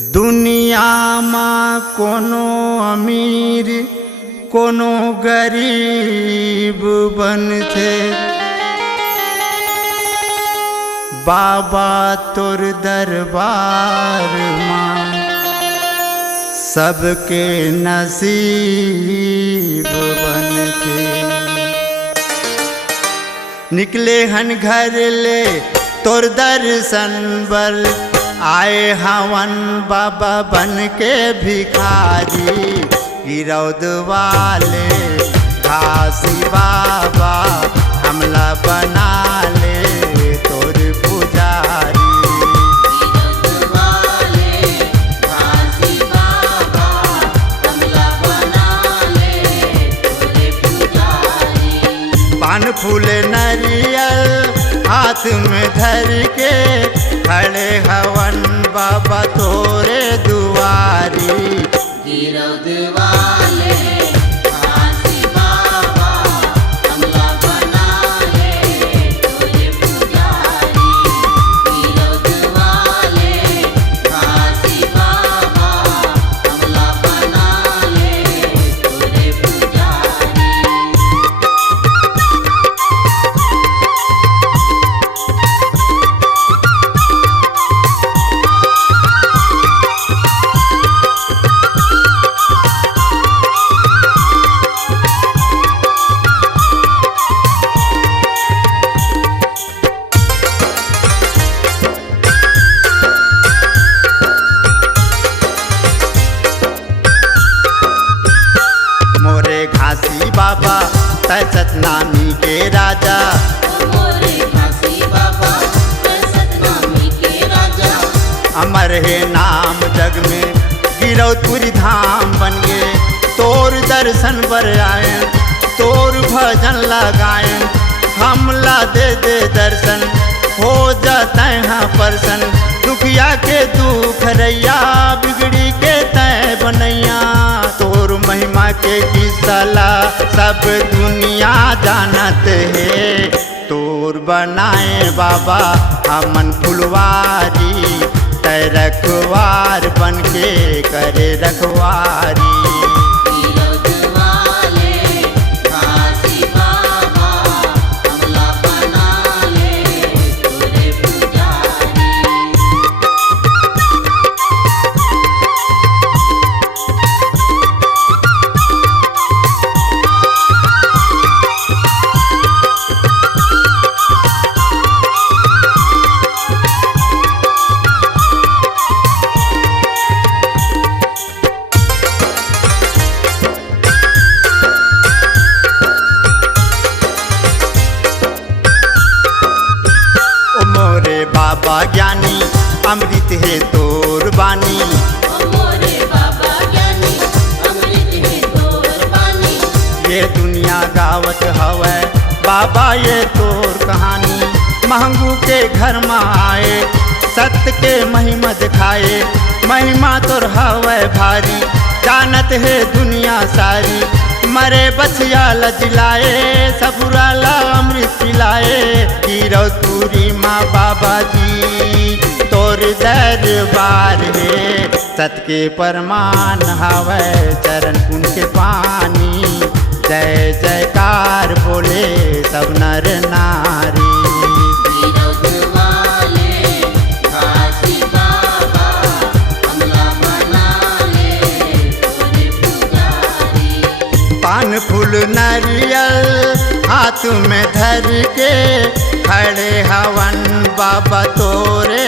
दुनिया में कोनो अमीर कोनो गरीब बनथे। बाबा तोर दरबार मां सबके नसीब बनथे। निकले हन घर ले तोर दर्शन बर, आए हवन बाबा बन के भिखारी। गिरौद वाले घासी बाबा हमला बना ले तोर पुजारी। गिरौद वाले घासी बाबा हमला बना ले तोर पुजारी। पान फूल नरियल हाथ में धर के खड़े हवन बाबा तोरे दुआरी। गिरौद वाले घासी बाबा हमला बना ले तोर पुजारी। गिरौद वाले घासी बाबा हमला बना ले तोर पुजारी। मोरे घासी बाबा तै सतनामी के राजा। मोरे घासी बाबा तै सतनामी के राजा। अमर है नाम जग में गिरौदपुरी धाम बन गे। तोर दर्शन बर आए तोर भजन लगाए। हमला दे दे दर्शन हो जाते हैं परसन। दुखिया के दुख रैया बिगड़ी के तय बनैया। तोर महिमा के किसला सब दुनिया जानत है। तोर बनाए बाबा हमन फुलवारी, तय रखवार बन के करे रखवारी। गिरौद वाले घासी बाबा हमला बना ले तोर पुजारी। ओ मोरे बाबा ज्ञानी अमृत है तोर बानी। ओ मोरे बाबा ज्ञानी अमृत है तोर बानी। ये दुनिया गावत हवै बाबा ये तोर कहानी। महंगू के घर में आए सत्य के महिमा दिखाए। महिमा तोर हवै भारी जानत है दुनिया सारी। मरे बछिया लजलाए सबुराला अमृत पिलाए। गिरौदपुरी माँ बाबा जी तोर दरबार है। सत के परमान हवै चरण पुन के पानी। जय जयकार बोले सब नर नारी। गिरौद वाले घासी बाबा हमला बना ले तोर पुजारी। पान फूल नारियल हाथ में धर के खड़े हवन बाबा तोरे